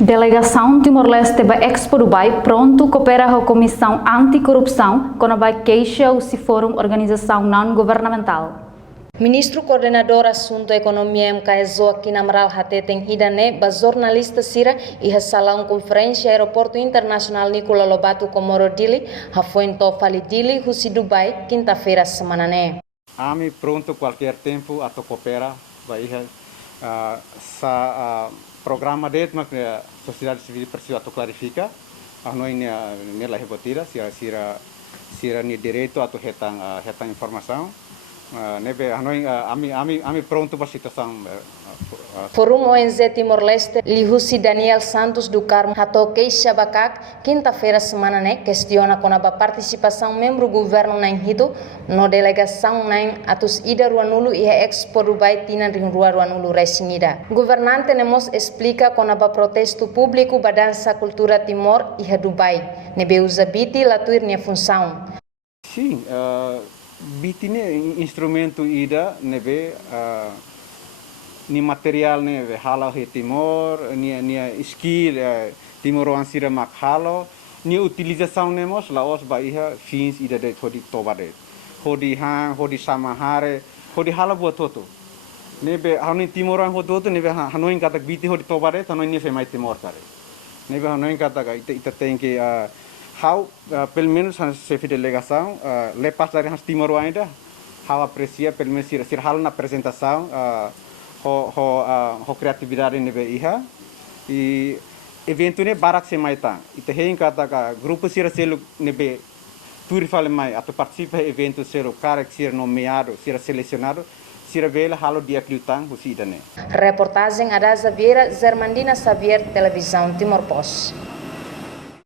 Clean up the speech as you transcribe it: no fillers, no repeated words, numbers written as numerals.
Delegação Timor-Leste vai Expo Dubai pronto coopera com a Comissão Anticorrupção quando vai queixa o Fórum Organização Não-Governamental. Ministro Coordenador Assunto Economia MKS Joaquim Amaral Hateten Hidane, ba jornalista Sira e a salão conferência Aeroporto Internacional Nicola Lobato Comoro Dili, foi em Tofali Dili, Husi Dubai, quinta-feira semana né. Ami pronto qualquer tempo a coopera, vai sa programa det mak sociedade civil precisa clarificar, a nós nela rebotira, sira ni direito a retang informação. Nebe ami pronto para a situação. Forum ONZ Timor-Leste, Lihusi Daniel Santos do Carmo, Hato Queixa Bacak, quinta-feira semana né, questiona com a participação membro do governo na Hito, no delegação na atus ida Ruanulo e a Expo Dubai tina ring Ruanulo resinida. Governante nemos explica com a protesto público ba dança cultura Timor e a Dubai, nebe usa biti latuir nia função. Sim, bitine instrumento ida nebe ni material nebe halo he Timor, ni skill Timoran sira mak halo, ni utilização nemos laos ba iha fins ida de hodi tobade. Hodi hang, hodi samahare, hodi halo buat toto. Nebe hanu Timoran hodoto nebe hanoin kata biti hodi tobade, hanoin ni femai Timor kare. Nebe hanoin kata ka ita tem que how pelo menos se delegação lepas dari hans Timor ainda how aprecia pelo menos sir hal na apresentação ho criatividade nebe iha e evento ne barak se mai tang ite hein kata ka grupo sir selo nebe tur fale mai ato participa evento selo cara sir nomeado sir selecionado sir vela halo dia kliutang husidane. Reportagem Ada Xavier, Zermandina Xavier, Televisão Timor Post.